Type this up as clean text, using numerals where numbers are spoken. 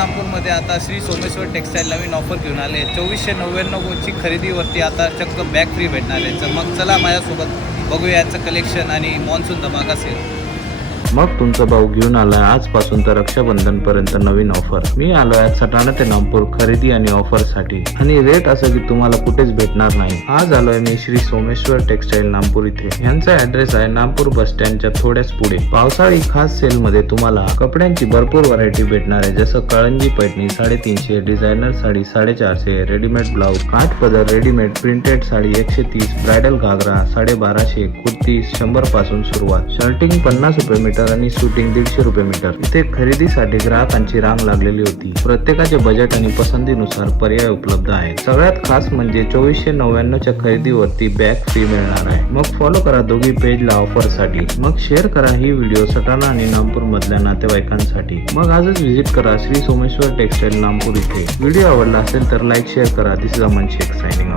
नागपूरमध्ये आता श्री सोमेश्वर टेक्सटाईल नवीन ऑफर घेऊन आले. 2499ची खरेदीवरती आता चक्क बॅग फ्री भेटणार आहे. तर मग चला माझ्यासोबत बघूया याचं कलेक्शन आणि मॉन्सून धमाका सेल. मग तुमचा भाऊ घेऊन आलाय आजपासून तर रक्षाबंधन पर्यंत नवीन ऑफर. मी आलोय आज सटाणा ते नागपूर खरेदी आणि ऑफर साठी, आणि रेट असं की तुम्हाला कुठेच भेटणार नाही. आज आलोय मी श्री सोमेश्वर टेक्सटाईल नागपूर इथे. यांचा ऍड्रेस आहे नागपूर बस स्टँडच्या थोड्याच पुढे. पावसाळी खास सेल मध्ये तुम्हाला कपड्यांची भरपूर व्हरायटी भेटणार आहे, जसं कळंजी Paithani 350, designer sari 450, readymade blouse, काठ पदर readymade, printed sari 130, bridal ghagra 1250, kurti 100 पासून सुरुवात, शर्टिंग 50 रुपये मीटर आणि शूटिंग 150 रुपये मीटर. इथे खरेदीसाठी ग्राहकांची रांग लागलेली होती. प्रत्येकाचे बजेट आणि पसंतीनुसार पर्याय उपलब्ध आहेत. सगळ्यात खास म्हणजे 2499च्या खरेदीवरती बॅग फ्री मिळणार आहे. मग फॉलो करा दोघी पेजला ऑफर साठी. मग शेअर करा ही व्हिडिओ सटाणा आणि नागपूर मधल्या नातेवाईकांसाठी. मग आजच व्हिजिट करा श्री सोमेश्वर टेक्सटाईल नागपूर इथे. व्हिडिओ आवडला असेल तर लाईक शेअर करा. दिस इज अमन शेख सायनिंग.